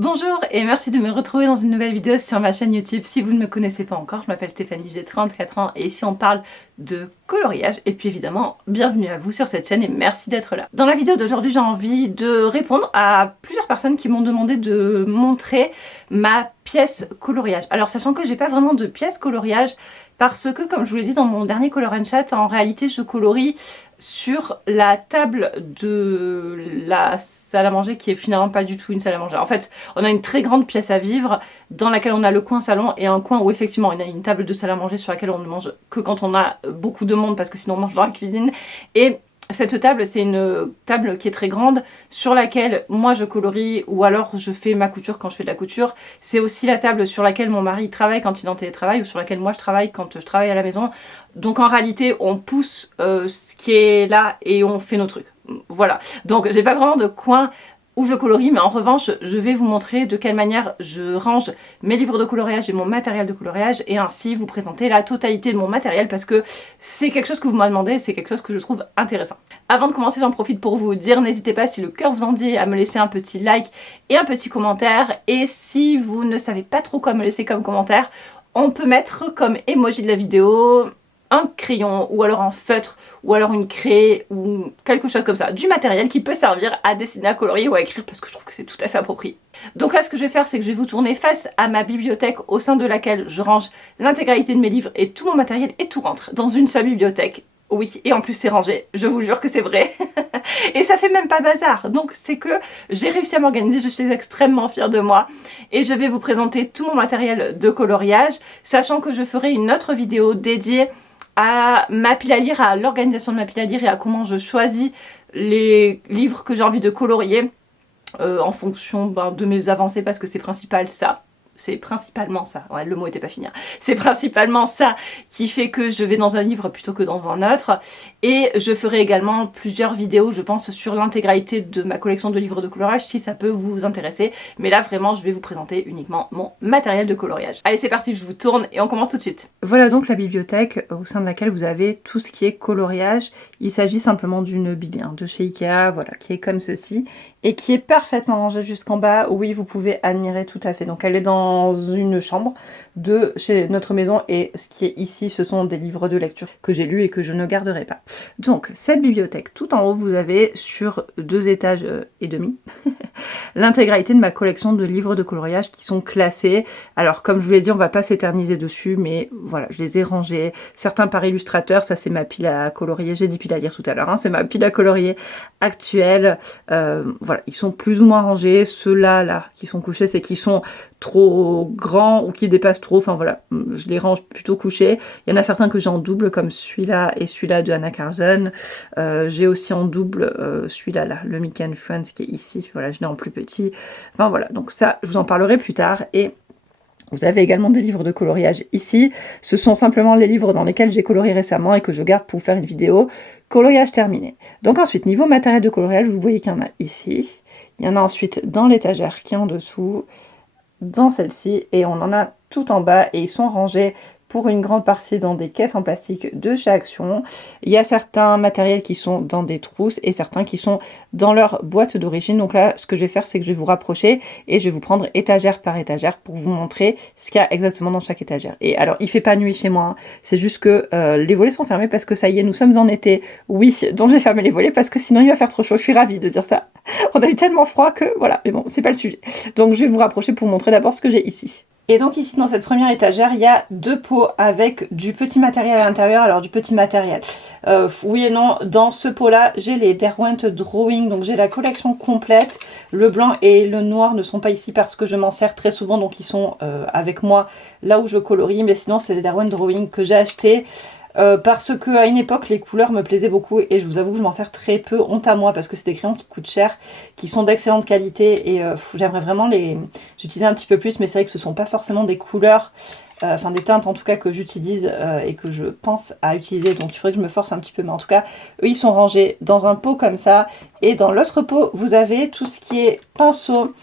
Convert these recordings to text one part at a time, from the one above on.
Bonjour et merci de me retrouver dans une nouvelle vidéo sur ma chaîne YouTube. Si vous ne me connaissez pas encore, je m'appelle Stéphanie, j'ai 34 ans et ici on parle de coloriage. Et puis évidemment, bienvenue à vous sur cette chaîne et merci d'être là. Dans la vidéo d'aujourd'hui, j'ai envie de répondre à plusieurs personnes qui m'ont demandé de montrer ma pièce coloriage. Alors sachant que j'ai pas vraiment de pièce coloriage parce que, comme je vous l'ai dit dans mon dernier Color and Chat, en réalité je colorie sur la table de la salle à manger qui est finalement pas du tout une salle à manger. En fait, on a une très grande pièce à vivre dans laquelle on a le coin salon et un coin où effectivement on a une table de salle à manger sur laquelle on ne mange que quand on a beaucoup de monde parce que sinon on mange dans la cuisine. Et cette table, c'est une table qui est très grande sur laquelle moi je colorie ou alors je fais ma couture quand je fais de la couture. C'est aussi la table sur laquelle mon mari travaille quand il est en télétravail ou sur laquelle moi je travaille quand je travaille à la maison. Donc en réalité, on pousse ce qui est là et on fait nos trucs. Voilà. Donc j'ai pas vraiment de coin où je colorie, mais en revanche, je vais vous montrer de quelle manière je range mes livres de coloriage et mon matériel de coloriage et ainsi vous présenter la totalité de mon matériel parce que c'est quelque chose que vous m'avez demandé, c'est quelque chose que je trouve intéressant. Avant de commencer, j'en profite pour vous dire, n'hésitez pas si le cœur vous en dit à me laisser un petit like et un petit commentaire, et si vous ne savez pas trop quoi me laisser comme commentaire, on peut mettre comme emoji de la vidéo un crayon ou alors un feutre ou alors une craie ou quelque chose comme ça, du matériel qui peut servir à dessiner, à colorier ou à écrire parce que je trouve que c'est tout à fait approprié. Donc là ce que je vais faire, c'est que je vais vous tourner face à ma bibliothèque au sein de laquelle je range l'intégralité de mes livres et tout mon matériel et tout rentre dans une seule bibliothèque. Oui, et en plus c'est rangé, je vous jure que c'est vrai. Et ça fait même pas bazar, donc c'est que j'ai réussi à m'organiser, je suis extrêmement fière de moi. Et je vais vous présenter tout mon matériel de coloriage, sachant que je ferai une autre vidéo dédiée à ma pile à lire, à l'organisation de ma pile à lire et à comment je choisis les livres que j'ai envie de colorier en fonction de mes avancées parce que c'est principalement ça, ouais, le mot était pas fini. C'est principalement ça qui fait que je vais dans un livre plutôt que dans un autre. Et je ferai également plusieurs vidéos, je pense, sur l'intégralité de ma collection de livres de coloriage si ça peut vous intéresser. Mais là, vraiment, je vais vous présenter uniquement mon matériel de coloriage. Allez, c'est parti, je vous tourne et on commence tout de suite. Voilà donc la bibliothèque au sein de laquelle vous avez tout ce qui est coloriage. Il s'agit simplement d'une bille de chez Ikea, voilà, qui est comme ceci et qui est parfaitement rangée jusqu'en bas. Oui, vous pouvez admirer tout à fait. Donc elle est dans une chambre de chez notre maison et ce qui est ici, ce sont des livres de lecture que j'ai lus et que je ne garderai pas. Donc cette bibliothèque, tout en haut, vous avez sur 2 étages et demi l'intégralité de ma collection de livres de coloriage qui sont classés. Alors comme je vous l'ai dit, on va pas s'éterniser dessus, mais voilà, je les ai rangés. Certains par illustrateur, ça c'est ma pile à colorier, j'ai dit pile à lire tout à l'heure, hein, c'est ma pile à colorier actuelle. Voilà, ils sont plus ou moins rangés. Ceux-là, là, qui sont couchés, c'est qu'ils sont trop grands ou qui dépassent trop. Enfin voilà, je les range plutôt couchés. Il y en a certains que j'ai en double, comme celui-là et celui-là de Anna Carson. J'ai aussi en double celui-là, là, le Mickey and Friends qui est ici. Voilà, je l'ai en plus petit. Enfin voilà, donc ça, je vous en parlerai plus tard. Et vous avez également des livres de coloriage ici. Ce sont simplement les livres dans lesquels j'ai colorié récemment et que je garde pour faire une vidéo. Coloriage terminé. Donc ensuite, niveau matériel de coloriage, vous voyez qu'il y en a ici. Il y en a ensuite dans l'étagère qui est en dessous, dans celle-ci, et on en a tout en bas et ils sont rangés pour une grande partie dans des caisses en plastique de chez Action. Il y a certains matériels qui sont dans des trousses et certains qui sont dans leur boîte d'origine. Donc là, ce que je vais faire, c'est que je vais vous rapprocher et je vais vous prendre étagère par étagère pour vous montrer ce qu'il y a exactement dans chaque étagère. Et alors, il fait pas nuit chez moi, hein. C'est juste que les volets sont fermés parce que ça y est, nous sommes en été. Oui, donc j'ai fermé les volets parce que sinon il va faire trop chaud. Je suis ravie de dire ça. On a eu tellement froid que voilà, mais bon, c'est pas le sujet. Donc je vais vous rapprocher pour vous montrer d'abord ce que j'ai ici. Et donc ici dans cette première étagère, il y a 2 pots avec du petit matériel à l'intérieur. Alors du petit matériel, oui et non. Dans ce pot là, j'ai les Derwent Drawing, donc j'ai la collection complète. Le blanc et le noir ne sont pas ici parce que je m'en sers très souvent, donc ils sont avec moi là où je colorie. Mais sinon c'est les Derwent Drawing que j'ai acheté. Parce que à une époque les couleurs me plaisaient beaucoup et je vous avoue que je m'en sers très peu, honte à moi, parce que c'est des crayons qui coûtent cher, qui sont d'excellente qualité et j'aimerais vraiment les utiliser un petit peu plus, mais c'est vrai que ce sont pas forcément des couleurs, enfin des teintes en tout cas que j'utilise et que je pense à utiliser, donc il faudrait que je me force un petit peu, mais en tout cas eux ils sont rangés dans un pot comme ça, et dans l'autre pot vous avez tout ce qui est pinceau.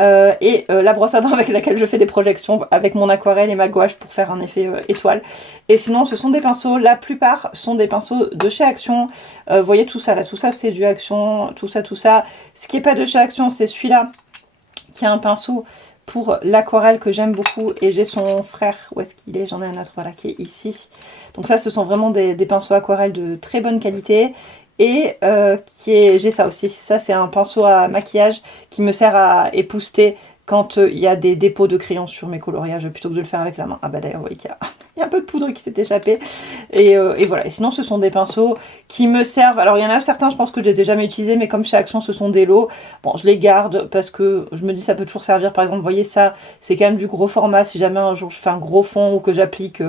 La brosse à dents avec laquelle je fais des projections avec mon aquarelle et ma gouache pour faire un effet étoile. Et sinon ce sont des pinceaux, la plupart sont des pinceaux de chez Action. Vous voyez tout ça là, tout ça c'est du Action, tout ça. Ce qui est pas de chez Action, c'est celui-là qui est un pinceau pour l'aquarelle que j'aime beaucoup, et j'ai son frère, où est-ce qu'il est? J'en ai un autre, voilà, qui est ici. Donc ça, ce sont vraiment des pinceaux aquarelles de très bonne qualité. Et j'ai ça aussi, ça c'est un pinceau à maquillage qui me sert à épousseter quand il y a des dépôts de crayon sur mes coloriages, plutôt que de le faire avec la main. Ah bah d'ailleurs, vous voyez qu'il y a un peu de poudre qui s'est échappée. Et voilà, et sinon ce sont des pinceaux qui me servent. Alors il y en a certains, je pense que je les ai jamais utilisés, mais comme chez Action ce sont des lots, bon je les garde parce que je me dis ça peut toujours servir. Par exemple, vous voyez ça, c'est quand même du gros format, si jamais un jour je fais un gros fond ou que j'applique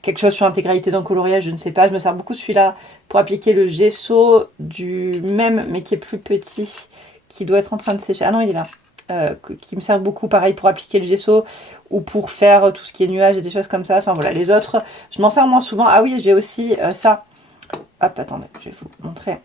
quelque chose sur l'intégralité d'un coloriage, je ne sais pas, je me sers beaucoup de celui-là pour appliquer le gesso du même, mais qui est plus petit, qui doit être en train de sécher. Ah non, il est là. Qui me sert beaucoup, pareil, pour appliquer le gesso ou pour faire tout ce qui est nuages et des choses comme ça. Enfin voilà, les autres, je m'en sers moins souvent. Ah oui, j'ai aussi ça. Hop, attendez, je vais vous montrer.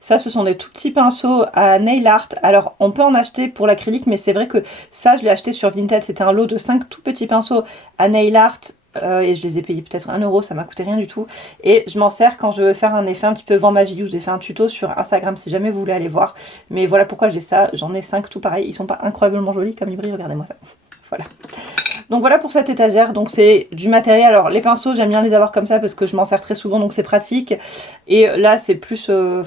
Ça, ce sont des tout petits pinceaux à nail art. Alors, on peut en acheter pour l'acrylique, mais c'est vrai que ça, je l'ai acheté sur Vinted. C'était un lot de 5 tout petits pinceaux à nail art. Et je les ai payés peut-être 1 €, ça m'a coûté rien du tout. Et je m'en sers quand je veux faire un effet un petit peu vent magie, où j'ai fait un tuto sur Instagram si jamais vous voulez aller voir. Mais voilà pourquoi j'ai ça, j'en ai 5 tout pareil. Ils sont pas incroyablement jolis comme ils brillent, regardez-moi ça. Voilà. Donc voilà pour cette étagère, donc c'est du matériel. Alors les pinceaux, j'aime bien les avoir comme ça parce que je m'en sers très souvent, donc c'est pratique. Et là c'est plus, je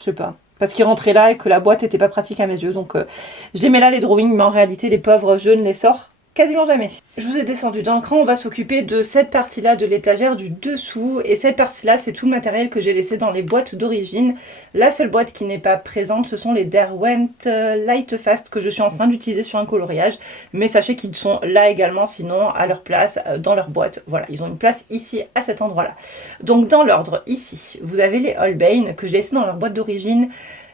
sais pas, parce qu'ils rentraient là et que la boîte était pas pratique à mes yeux. Donc je les mets là les drawings, mais en réalité les pauvres je ne les sors quasiment jamais. Je vous ai descendu d'un cran, on va s'occuper de cette partie-là de l'étagère du dessous. Et cette partie-là, c'est tout le matériel que j'ai laissé dans les boîtes d'origine. La seule boîte qui n'est pas présente, ce sont les Derwent Lightfast que je suis en train d'utiliser sur un coloriage. Mais sachez qu'ils sont là également, sinon à leur place, dans leur boîte. Voilà, ils ont une place ici, à cet endroit-là. Donc dans l'ordre, ici, vous avez les Holbein que j'ai laissés dans leur boîte d'origine.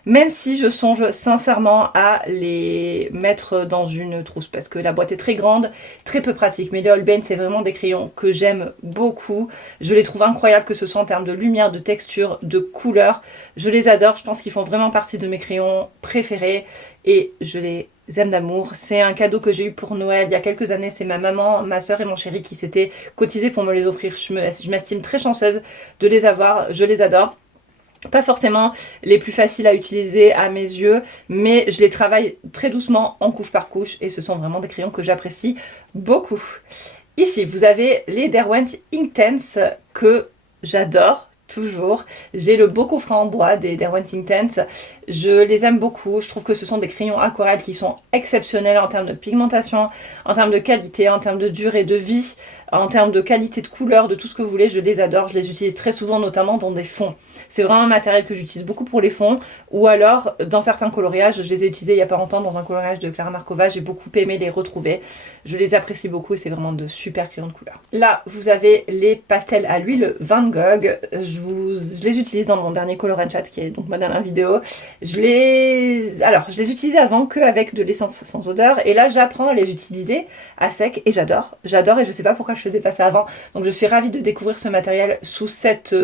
Même si je songe sincèrement à les mettre dans une trousse parce que la boîte est très grande, très peu pratique. Mais les Holbein, c'est vraiment des crayons que j'aime beaucoup. Je les trouve incroyables, que ce soit en termes de lumière, de texture, de couleur. Je les adore, je pense qu'ils font vraiment partie de mes crayons préférés et je les aime d'amour. C'est un cadeau que j'ai eu pour Noël il y a quelques années. C'est ma maman, ma soeur et mon chéri qui s'étaient cotisés pour me les offrir. Je m'estime très chanceuse de les avoir, je les adore. Pas forcément les plus faciles à utiliser à mes yeux, mais je les travaille très doucement en couche par couche et ce sont vraiment des crayons que j'apprécie beaucoup. Ici, vous avez les Derwent Inktense que j'adore toujours. J'ai le beau coffret en bois des Derwent Inktense. Je les aime beaucoup. Je trouve que ce sont des crayons aquarelles qui sont exceptionnels en termes de pigmentation, en termes de qualité, en termes de durée de vie, en termes de qualité de couleur, de tout ce que vous voulez. Je les adore. Je les utilise très souvent, notamment dans des fonds. C'est vraiment un matériel que j'utilise beaucoup pour les fonds, ou alors dans certains coloriages. Je les ai utilisés il n'y a pas longtemps dans un coloriage de Clara Markova. J'ai beaucoup aimé les retrouver. Je les apprécie beaucoup et c'est vraiment de super crayons de couleur. Là, vous avez les pastels à l'huile Van Gogh. Je les utilise dans mon dernier Color and Chat, qui est donc ma dernière vidéo. Je les utilisais avant qu'avec de l'essence sans odeur. Et là, j'apprends à les utiliser à sec et j'adore. J'adore et je sais pas pourquoi je faisais pas ça avant. Donc je suis ravie de découvrir ce matériel sous cette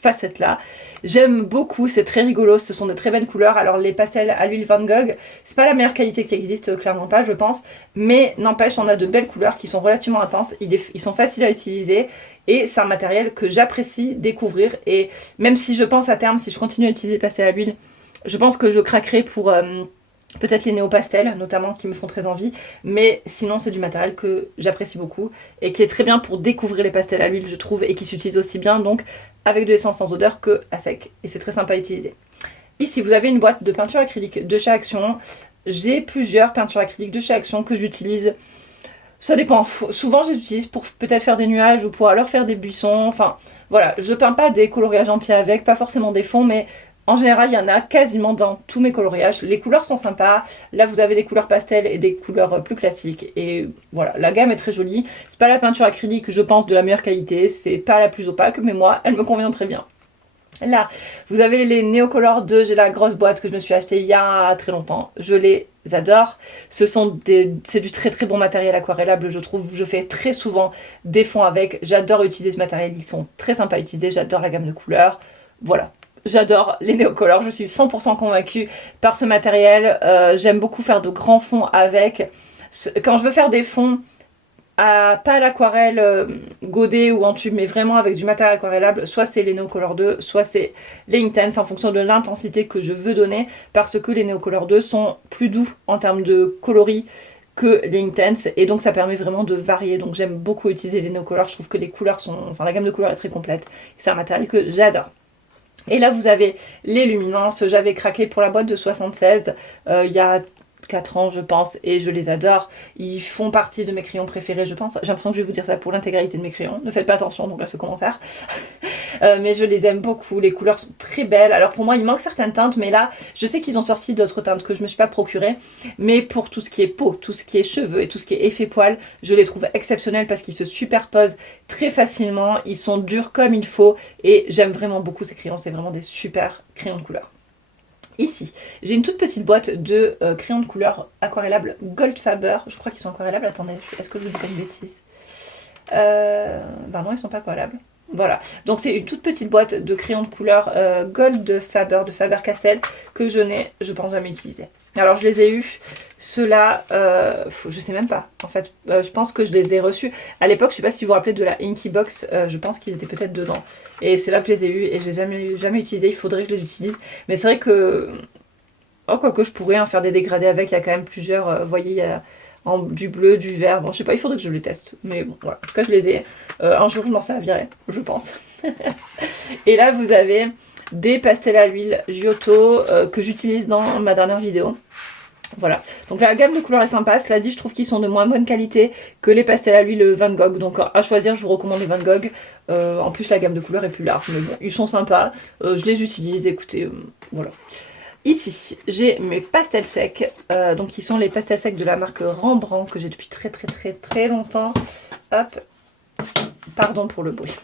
facette-là. J'aime beaucoup, c'est très rigolo, ce sont de très belles couleurs. Alors les pastels à l'huile Van Gogh, c'est pas la meilleure qualité qui existe, clairement pas je pense, mais n'empêche on a de belles couleurs qui sont relativement intenses, ils sont faciles à utiliser et c'est un matériel que j'apprécie découvrir. Et même si je pense à terme, si je continue à utiliser les pastels à l'huile, je pense que je craquerai pour peut-être les néo-pastels notamment qui me font très envie, mais sinon c'est du matériel que j'apprécie beaucoup et qui est très bien pour découvrir les pastels à l'huile je trouve, et qui s'utilise aussi bien donc avec de l'essence sans odeur que à sec, et c'est très sympa à utiliser. Ici vous avez une boîte de peinture acrylique de chez Action. J'ai plusieurs peintures acryliques de chez Action que j'utilise, ça dépend, souvent je les utilise pour peut-être faire des nuages ou pour alors faire des buissons, enfin voilà, je peins pas des coloriages entiers avec, pas forcément des fonds, mais en général, il y en a quasiment dans tous mes coloriages. Les couleurs sont sympas. Là, vous avez des couleurs pastel et des couleurs plus classiques. Et voilà, la gamme est très jolie. C'est pas la peinture acrylique, je pense, de la meilleure qualité. C'est pas la plus opaque, mais moi, elle me convient très bien. Là, vous avez les Neocolor 2. J'ai la grosse boîte que je me suis achetée il y a très longtemps. Je les adore. C'est du très très bon matériel aquarellable, je trouve. Je fais très souvent des fonds avec. J'adore utiliser ce matériel. Ils sont très sympas à utiliser. J'adore la gamme de couleurs. Voilà. J'adore les Neocolor, je suis 100% convaincue par ce matériel. J'aime beaucoup faire de grands fonds avec. Quand je veux faire des fonds pas à l'aquarelle godée ou en tube, mais vraiment avec du matériel aquarellable, soit c'est les Neocolor 2, soit c'est les Intense, en fonction de l'intensité que je veux donner, parce que les Neocolor 2 sont plus doux en termes de coloris que les Intense, et donc ça permet vraiment de varier. Donc j'aime beaucoup utiliser les Neocolor, je trouve que les couleurs sont, enfin la gamme de couleurs est très complète, c'est un matériel que j'adore. Et là vous avez les luminances, j'avais craqué pour la boîte de 76 il y a 4 ans je pense, et je les adore. Ils font partie de mes crayons préférés je pense. J'ai l'impression que je vais vous dire ça pour l'intégralité de mes crayons, ne faites pas attention donc à ce commentaire. Mais je les aime beaucoup, les couleurs sont très belles. Alors pour moi il manque certaines teintes, mais là je sais qu'ils ont sorti d'autres teintes que je me suis pas procurées, mais pour tout ce qui est peau, tout ce qui est cheveux et tout ce qui est effet poil, je les trouve exceptionnels parce qu'ils se superposent très facilement, ils sont durs comme il faut, et j'aime vraiment beaucoup ces crayons, c'est vraiment des super crayons de couleur. Ici, j'ai une toute petite boîte de crayons de couleur aquarellables Goldfaber. Je crois qu'ils sont aquarellables. Attendez, est-ce que je vous dis pas une bêtise? Ben non, ils sont pas aquarellables. Voilà, donc c'est une toute petite boîte de crayons de couleur Goldfaber de Faber-Castell que je n'ai, je pense, jamais utilisé. Alors je les ai eus, ceux-là, je sais même pas, en fait, je pense que je les ai reçus. À l'époque, je sais pas si vous vous rappelez de la Inky Box, je pense qu'ils étaient peut-être dedans. Et c'est là que je les ai eus et je les ai jamais utilisés, il faudrait que je les utilise. Mais c'est vrai que, oh quoique je pourrais faire des dégradés avec, il y a quand même plusieurs, vous voyez, il y a du bleu, du vert, bon je sais pas, il faudrait que je les teste. Mais bon, voilà, en tout cas je les ai, un jour je m'en servirai, je pense. Et là vous avez des pastels à l'huile Giotto que j'utilise dans ma dernière vidéo. Voilà, donc la gamme de couleurs est sympa, cela dit je trouve qu'ils sont de moins bonne qualité que les pastels à l'huile Van Gogh, donc à choisir je vous recommande les Van Gogh. En plus la gamme de couleurs est plus large, mais bon, ils sont sympas, je les utilise, écoutez, voilà. Ici, j'ai mes pastels secs, donc qui sont les pastels secs de la marque Rembrandt, que j'ai depuis très longtemps. Hop, pardon pour le bruit.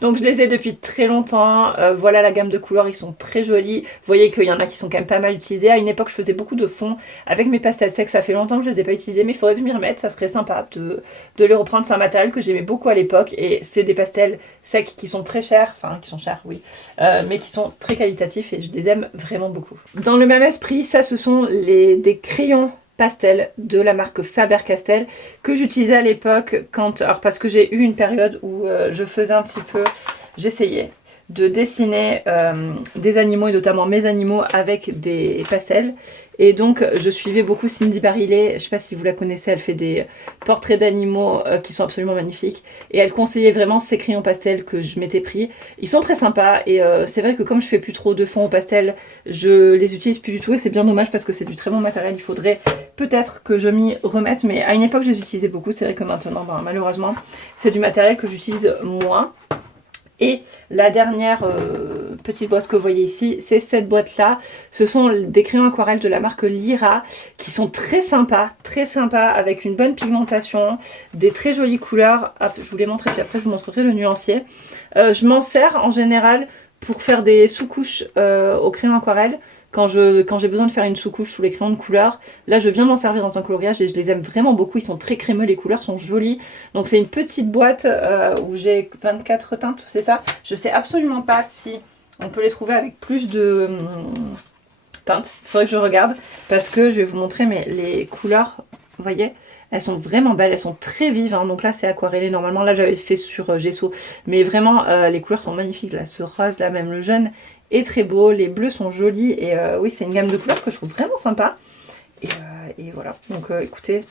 Donc je les ai depuis très longtemps, voilà la gamme de couleurs, ils sont très jolis. Vous voyez qu'il y en a qui sont quand même pas mal utilisés. À une époque je faisais beaucoup de fonds avec mes pastels secs, ça fait longtemps que je les ai pas utilisés, mais il faudrait que je m'y remette, ça serait sympa de les reprendre. C'est un matériel que j'aimais beaucoup à l'époque et c'est des pastels secs qui sont très chers, enfin qui sont chers oui, mais qui sont très qualitatifs et je les aime vraiment beaucoup. Dans le même esprit, ça ce sont des crayons pastel de la marque Faber-Castell que j'utilisais à l'époque alors parce que j'ai eu une période où je faisais un petit peu, j'essayais de dessiner des animaux et notamment mes animaux avec des pastels, et donc je suivais beaucoup Cindy Barillet, je sais pas si vous la connaissez, elle fait des portraits d'animaux qui sont absolument magnifiques et elle conseillait vraiment ces crayons pastels que je m'étais pris. Ils sont très sympas et c'est vrai que comme je fais plus trop de fonds au pastel, je les utilise plus du tout et c'est bien dommage parce que c'est du très bon matériel. Il faudrait peut-être que je m'y remette, mais à une époque je les utilisais beaucoup, c'est vrai que maintenant malheureusement c'est du matériel que j'utilise moins. Et la dernière petite boîte que vous voyez ici, c'est cette boîte là. Ce sont des crayons aquarelles de la marque Lyra qui sont très sympas avec une bonne pigmentation, des très jolies couleurs. Hop, je vous les montrerai puis après je vous montrerai le nuancier. Je m'en sers en général pour faire des sous-couches aux crayons aquarelles. Quand j'ai besoin de faire une sous-couche sous les crayons de couleur, là je viens de m'en servir dans un coloriage et je les aime vraiment beaucoup, ils sont très crémeux, les couleurs sont jolies. Donc c'est une petite boîte où j'ai 24 teintes, c'est ça. Je sais absolument pas si on peut les trouver avec plus de teintes, il faudrait que je regarde parce que je vais vous montrer, mais les couleurs, vous voyez, elles sont vraiment belles, elles sont très vives, hein. Donc là c'est aquarellé, normalement là j'avais fait sur gesso, mais vraiment les couleurs sont magnifiques, là ce rose là, même le jaune est très beau, les bleus sont jolis et oui c'est une gamme de couleurs que je trouve vraiment sympa et voilà, donc écoutez,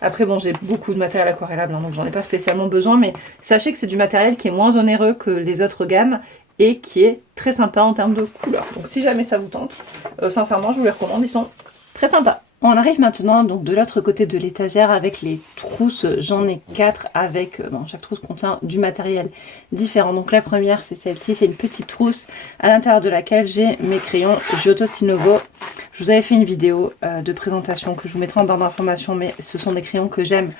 après bon j'ai beaucoup de matériel aquarellable hein, donc j'en ai pas spécialement besoin, mais sachez que c'est du matériel qui est moins onéreux que les autres gammes et qui est très sympa en termes de couleurs, donc si jamais ça vous tente, sincèrement je vous les recommande, ils sont très sympas. On arrive maintenant donc de l'autre côté de l'étagère avec les trousses, j'en ai 4 avec, bon, chaque trousse contient du matériel différent. Donc la première c'est celle-ci, c'est une petite trousse à l'intérieur de laquelle j'ai mes crayons Giotto Stilnovo. Je vous avais fait une vidéo de présentation que je vous mettrai en barre d'informations, mais ce sont des crayons que j'aime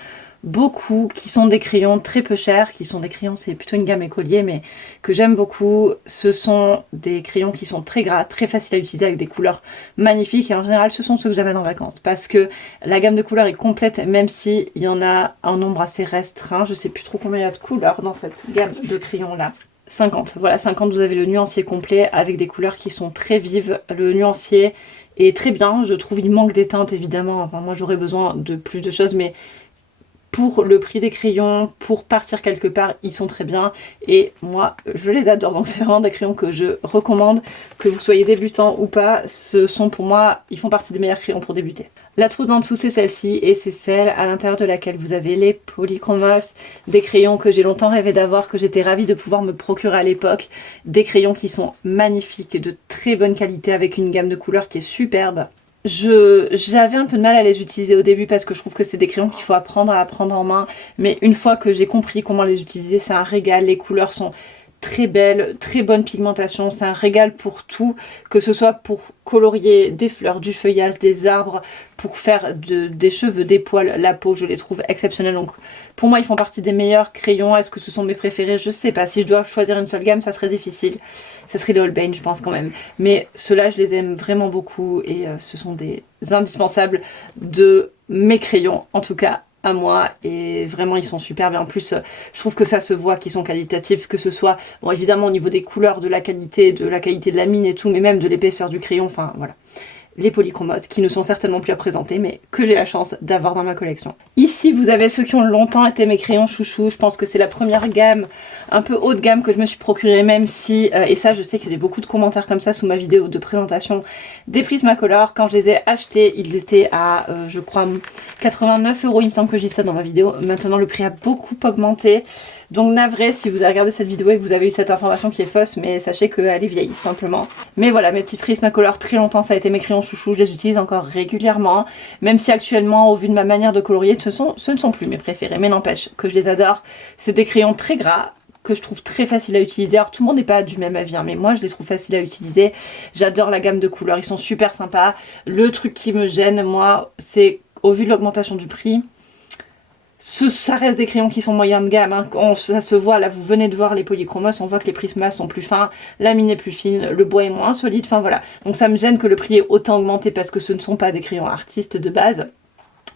beaucoup, qui sont des crayons très peu chers, qui sont des crayons, c'est plutôt une gamme écolier, mais que j'aime beaucoup. Ce sont des crayons qui sont très gras, très faciles à utiliser avec des couleurs magnifiques et en général ce sont ceux que j'amène en vacances parce que la gamme de couleurs est complète même si il y en a un nombre assez restreint. Je sais plus trop combien il y a de couleurs dans cette gamme de crayons là. 50, voilà 50, vous avez le nuancier complet avec des couleurs qui sont très vives. Le nuancier est très bien, je trouve, il manque des teintes évidemment, enfin moi j'aurais besoin de plus de choses, mais pour le prix des crayons, pour partir quelque part, ils sont très bien. Et moi, je les adore. Donc c'est vraiment des crayons que je recommande. Que vous soyez débutant ou pas, ce sont pour moi, ils font partie des meilleurs crayons pour débuter. La trousse d'en dessous, c'est celle-ci. Et c'est celle à l'intérieur de laquelle vous avez les Polychromos. Des crayons que j'ai longtemps rêvé d'avoir, que j'étais ravie de pouvoir me procurer à l'époque. Des crayons qui sont magnifiques, de très bonne qualité, avec une gamme de couleurs qui est superbe. J'avais un peu de mal à les utiliser au début parce que je trouve que c'est des crayons qu'il faut apprendre à prendre en main. Mais une fois que j'ai compris comment les utiliser, c'est un régal. Les couleurs sont très belles, très bonne pigmentation. C'est un régal pour tout, que ce soit pour colorier des fleurs, du feuillage, des arbres, pour faire des cheveux, des poils, la peau. Je les trouve exceptionnels. Donc pour moi, ils font partie des meilleurs crayons. Est-ce que ce sont mes préférés? Je sais pas. Si je dois choisir une seule gamme, ça serait difficile. Ça serait les Holbein, je pense quand même. Mais ceux-là, je les aime vraiment beaucoup et ce sont des indispensables de mes crayons, en tout cas à moi. Et vraiment, ils sont superbes. Et en plus, je trouve que ça se voit qu'ils sont qualitatifs, que ce soit, bon, évidemment, au niveau des couleurs, de la qualité de la mine et tout, mais même de l'épaisseur du crayon. Enfin, voilà. Les Polychromos, qui ne sont certainement plus à présenter, mais que j'ai la chance d'avoir dans ma collection. Ici, vous avez ceux qui ont longtemps été mes crayons chouchous. Je pense que c'est la première gamme, un peu haut de gamme, que je me suis procurée, même si, et ça, je sais que j'ai beaucoup de commentaires comme ça sous ma vidéo de présentation des Prismacolor. Quand je les ai achetés, ils étaient à, je crois, 89 €. Il me semble que je dis ça dans ma vidéo. Maintenant, le prix a beaucoup augmenté. Donc navré si vous avez regardé cette vidéo et que vous avez eu cette information qui est fausse, mais sachez qu'elle est vieille, tout simplement. Mais voilà, mes petits Prismacolor, très longtemps, ça a été mes crayons chouchous, je les utilise encore régulièrement, même si actuellement, au vu de ma manière de colorier, ce ne sont plus mes préférés, mais n'empêche que je les adore. C'est des crayons très gras, que je trouve très facile à utiliser. Alors tout le monde n'est pas du même avis, hein, mais moi je les trouve faciles à utiliser. J'adore la gamme de couleurs, ils sont super sympas. Le truc qui me gêne, moi, c'est au vu de l'augmentation du prix, ça reste des crayons qui sont moyens de gamme, hein. Ça se voit, là vous venez de voir les Polychromos, on voit que les prismas sont plus fins, la mine est plus fine, le bois est moins solide, enfin voilà. Donc ça me gêne que le prix ait autant augmenté parce que ce ne sont pas des crayons artistes de base.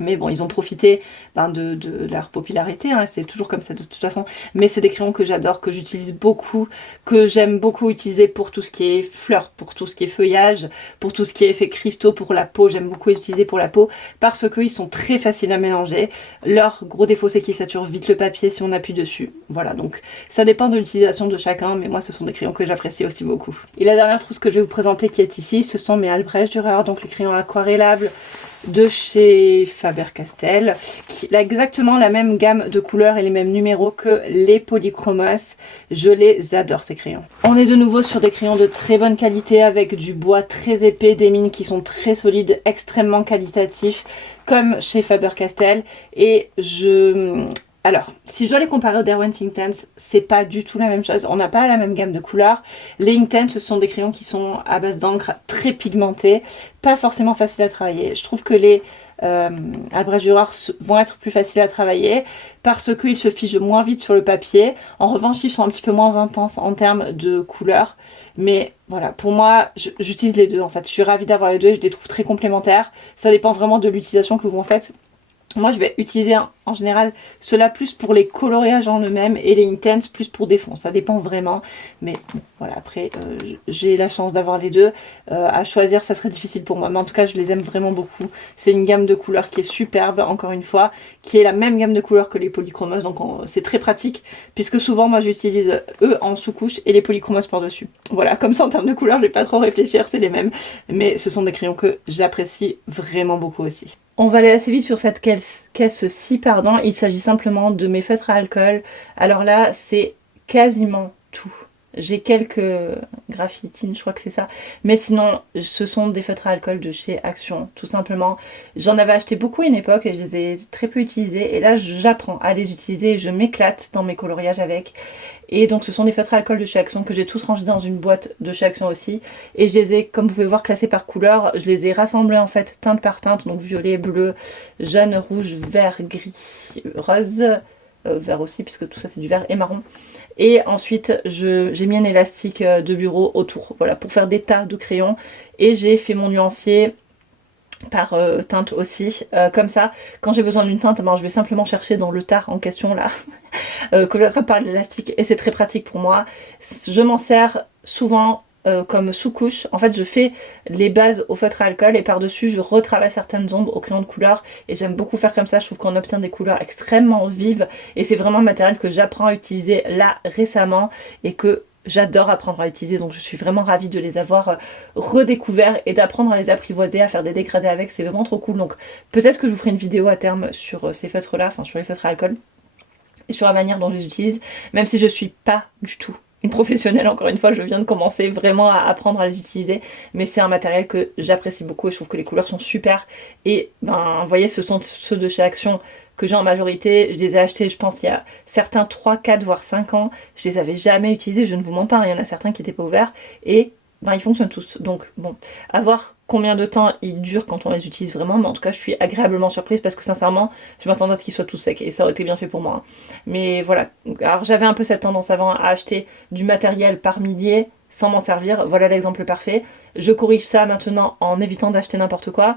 Mais bon, ils ont profité de leur popularité, hein, c'est toujours comme ça de toute façon. Mais c'est des crayons que j'adore, que j'utilise beaucoup, que j'aime beaucoup utiliser pour tout ce qui est fleurs, pour tout ce qui est feuillage, pour tout ce qui est effet cristaux, pour la peau. J'aime beaucoup les utiliser pour la peau parce qu'ils sont très faciles à mélanger. Leur gros défaut, c'est qu'ils saturent vite le papier si on appuie dessus. Voilà, donc ça dépend de l'utilisation de chacun, mais moi, ce sont des crayons que j'apprécie aussi beaucoup. Et la dernière trousse que je vais vous présenter qui est ici, ce sont mes Albrecht Dürer, donc les crayons aquarellables de chez Faber-Castell, qui a exactement la même gamme de couleurs et les mêmes numéros que les Polychromos. Je les adore ces crayons. On est de nouveau sur des crayons de très bonne qualité avec du bois très épais, des mines qui sont très solides, extrêmement qualitatifs, comme chez Faber-Castell. Et alors, si je dois les comparer aux Derwent Inktense, c'est pas du tout la même chose. On n'a pas la même gamme de couleurs. Les Inktense, ce sont des crayons qui sont à base d'encre très pigmentée, pas forcément faciles à travailler. Je trouve que les Albrecht Dürer vont être plus faciles à travailler parce qu'ils se figent moins vite sur le papier. En revanche, ils sont un petit peu moins intenses en termes de couleurs. Mais voilà, pour moi, j'utilise les deux en fait. Je suis ravie d'avoir les deux et je les trouve très complémentaires. Ça dépend vraiment de l'utilisation que vous en faites. Moi, je vais utiliser en général cela plus pour les coloriages en eux-mêmes et les Inktense plus pour des fonds. Ça dépend vraiment. Mais bon, voilà, après, j'ai la chance d'avoir les deux. À choisir, ça serait difficile pour moi. Mais en tout cas, je les aime vraiment beaucoup. C'est une gamme de couleurs qui est superbe, encore une fois, qui est la même gamme de couleurs que les Polychromos. Donc, c'est très pratique, puisque souvent, moi, j'utilise eux en sous-couche et les Polychromos par-dessus. Voilà, comme ça, en termes de couleurs, je vais pas trop réfléchir, c'est les mêmes. Mais ce sont des crayons que j'apprécie vraiment beaucoup aussi. On va aller assez vite sur cette caisse-ci, pardon. Il s'agit simplement de mes feutres à alcool. Alors là, c'est quasiment tout. J'ai quelques graphitines, je crois que c'est ça. Mais sinon, ce sont des feutres à alcool de chez Action, tout simplement. J'en avais acheté beaucoup à une époque et je les ai très peu utilisés. Et là, j'apprends à les utiliser et je m'éclate dans mes coloriages avec. Et donc ce sont des feutres à alcool de chez Action que j'ai tous rangés dans une boîte de chez Action aussi. Et je les ai, comme vous pouvez voir, classés par couleur. Je les ai rassemblés en fait teinte par teinte, donc violet, bleu, jaune, rouge, vert, gris, rose, vert aussi puisque tout ça c'est du vert et marron. Et ensuite j'ai mis un élastique de bureau autour, voilà, pour faire des tas de crayons. Et j'ai fait mon nuancier par teinte aussi, comme ça quand j'ai besoin d'une teinte, je vais simplement chercher dans le tas en question là que j'attrape par l'élastique et c'est très pratique pour moi. Je m'en sers souvent comme sous-couche. En fait je fais les bases au feutre à alcool et par-dessus je retravaille certaines ombres au crayon de couleur et j'aime beaucoup faire comme ça, je trouve qu'on obtient des couleurs extrêmement vives et c'est vraiment un matériel que j'apprends à utiliser là récemment et que j'adore apprendre à utiliser, donc je suis vraiment ravie de les avoir redécouverts et d'apprendre à les apprivoiser, à faire des dégradés avec, c'est vraiment trop cool. Donc peut-être que je vous ferai une vidéo à terme sur ces feutres là, enfin sur les feutres à alcool et sur la manière dont je les utilise, même si je suis pas du tout une professionnelle, encore une fois, je viens de commencer vraiment à apprendre à les utiliser, mais c'est un matériel que j'apprécie beaucoup et je trouve que les couleurs sont super. Et ben, vous voyez, ce sont ceux de chez Action que j'ai en majorité, je les ai achetés je pense il y a certains 3, 4 voire 5 ans, je les avais jamais utilisés, je ne vous mens pas, il y en a certains qui n'étaient pas ouverts et ben, ils fonctionnent tous. Donc bon, à voir combien de temps ils durent quand on les utilise vraiment, mais en tout cas je suis agréablement surprise parce que sincèrement je m'attendais à ce qu'ils soient tous secs et ça aurait été bien fait pour moi. Mais voilà, alors j'avais un peu cette tendance avant à acheter du matériel par milliers sans m'en servir, voilà l'exemple parfait. Je corrige ça maintenant en évitant d'acheter n'importe quoi.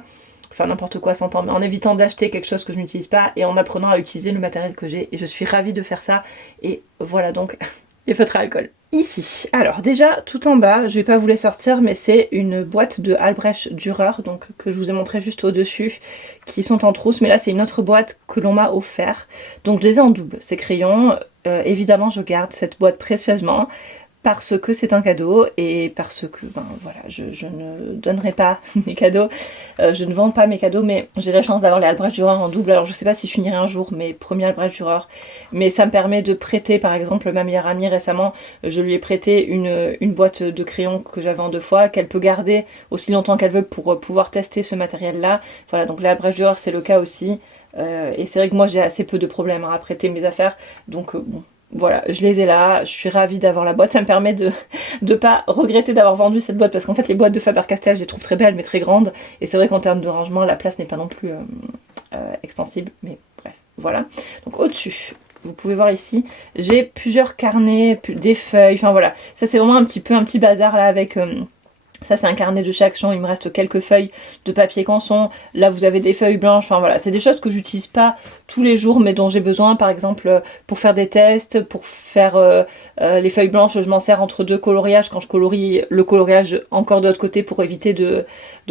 Enfin n'importe quoi s'entend, mais en évitant d'acheter quelque chose que je n'utilise pas et en apprenant à utiliser le matériel que j'ai. Et je suis ravie de faire ça. Et voilà donc les feutres à alcool. Ici, alors déjà tout en bas, je vais pas vous les sortir, mais c'est une boîte de Albrecht Dürer, donc que je vous ai montré juste au dessus, qui sont en trousse, mais là c'est une autre boîte que l'on m'a offert. Donc je les ai en double, ces crayons, évidemment je garde cette boîte précieusement, parce que c'est un cadeau et parce que ben voilà, je ne donnerai pas mes cadeaux, je ne vends pas mes cadeaux, mais j'ai la chance d'avoir les Albrecht Dürer en double. Alors je sais pas si je finirai un jour mes premiers Albrecht Dürer, mais ça me permet de prêter, par exemple ma meilleure amie récemment, je lui ai prêté une boîte de crayons que j'avais en 2 fois, qu'elle peut garder aussi longtemps qu'elle veut pour pouvoir tester ce matériel là. Voilà, donc les Albrecht Dürer c'est le cas aussi, et c'est vrai que moi j'ai assez peu de problèmes à prêter mes affaires, donc bon. Voilà, je les ai là, je suis ravie d'avoir la boîte, ça me permet de pas regretter d'avoir vendu cette boîte parce qu'en fait les boîtes de Faber-Castell je les trouve très belles mais très grandes et c'est vrai qu'en termes de rangement la place n'est pas non plus extensible, mais bref, voilà. Donc au-dessus, vous pouvez voir ici, j'ai plusieurs carnets, des feuilles, enfin voilà, ça c'est vraiment un petit bazar là avec... ça c'est un carnet de chez Action, il me reste quelques feuilles de papier canson, là vous avez des feuilles blanches, enfin voilà, c'est des choses que j'utilise pas tous les jours mais dont j'ai besoin, par exemple pour faire des tests, pour faire les feuilles blanches, je m'en sers entre 2 coloriages quand je colorie le coloriage encore de l'autre côté pour éviter de